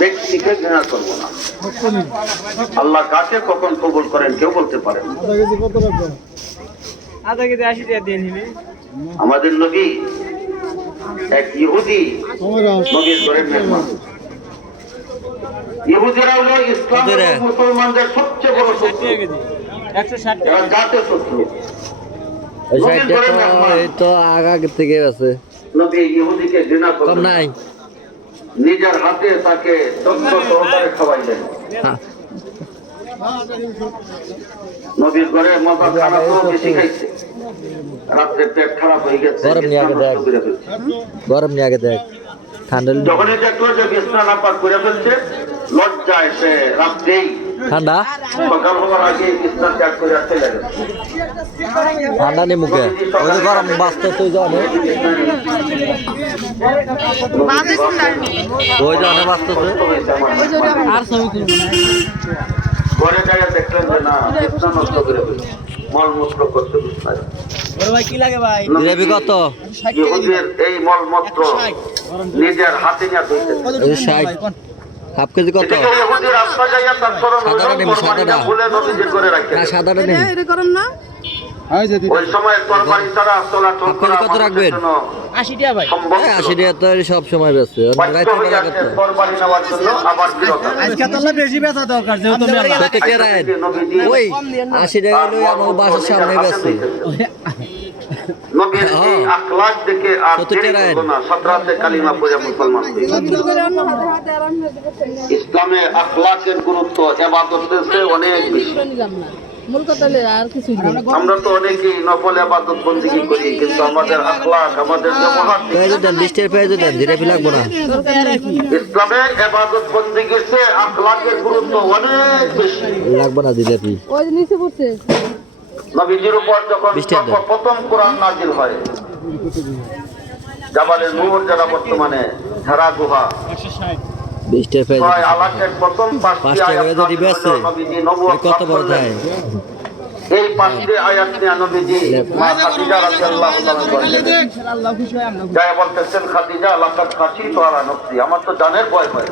ব্যক্তিকে ঘৃণা করবো না। আল্লাহ কাকে কখন কবুল করেন কেউ বলতে পারেন। আমাদের নবী এক ইহুদি নবীর ঘরের মেহমান। ইহুদিরা হলো ইসলাম এবং মুসলমানদের সবচেয়ে বড় শত্রু, এরা জাতীয় শত্রু। নবীর ঘরের মেহমান নবী ইহুদিকে ঘৃণা করবেন না। নিজের হাতে তাকে তত্ত্ব সহকারে খাওয়াইলেন। নবীর ঘরে মজা খানা তো বেশি খাইছে, রাত্রে পেট খারাপ হয়ে গেছে, গরম নিয়ে আগে দেখ ঠান্ডা যখনই দেখলো যে বিছনা নাপাক করে ফেলছে, লজ্জায় সে রাত্রেই ঠান্ডা সকাল হওয়ার আগে বিছনা ত্যাগ করে চলে গেল। ঠান্ডা নেই মুখে ওই যে গরম বাঁচতে তুই জানে ওই জানে বাঁচতেছে ঘরে যাইয়া দেখলেন যে না বিছনা নষ্ট করে ফেলছে, মলমূত্র করছে বিছনায়। জিলাপি কত ইহুদির এই মলমূত্র নিজের হাতে নিয়ে ধুইতেন। 60 হাফ কেজি কত এদিকে ইহুদি রাস্তা যাইয়া তার স্মরণ হইল, সাদাটা নেবে, কোরবানিটা সাদাটা। ভুলে নবীজির ঘরে রাখে। না সাদাটা নেই ওই সময় কোরবানি ছাড়া চলাচল করা কত রাখবেন? সম্ভব ছিল না। 80 টাকা তো সব সময় বেচছে বাধ্য হয়ে আসছে কোরবানি নেওয়ার জন্য আবার বিরত। ওই 80 টাকা লই আমার বাসার সামনে বেচছে নবীর এই আখলাক দেখে আর 70 দেরি টাকা করলো না, সাতরাতে কালিমা পড়ে মুসলমান হয়ে গেল। ইসলামে আখলাকের গুরুত্ব ইবাদতের চেয়ে অনেক বেশি। আমরা তো অনেকেই নফল ইবাদত বন্দেগী করি, কিন্তু আমাদের আখলাক, আমাদের ব্যবহার পেঁয়াজ দেন 20 টাকা পেঁয়াজ দেন জিলাপি লাগবো না ইসলামে ইবাদত বন্দেগীর চেয়ে আখলাকের গুরুত্ব অনেক বেশি। লাগবো না জিলাপি নবীজির উপর যখন 20 টাকা দেন। প্রথম কোরআন নাজিল হয়, জাবালে নূর যারা বর্তমানে ঝাড়া গুহা 20 টাকা পেঁয়াজ ছয় আলাকের প্রথম 5 টাকা করে দিবি আছে নবীজি নবুয়ত কত বড় লাভ থাকে করলেন। এই 5টি আয়াত নিয়ে নবীজি মা খাদিজা রাদিয়াল্লাহু তাআলা বলেন, যারা বলতেছেন খাদিজা লাকাদ খাশিতু আলা নফসি, আমার তো জানের ভয় হয়।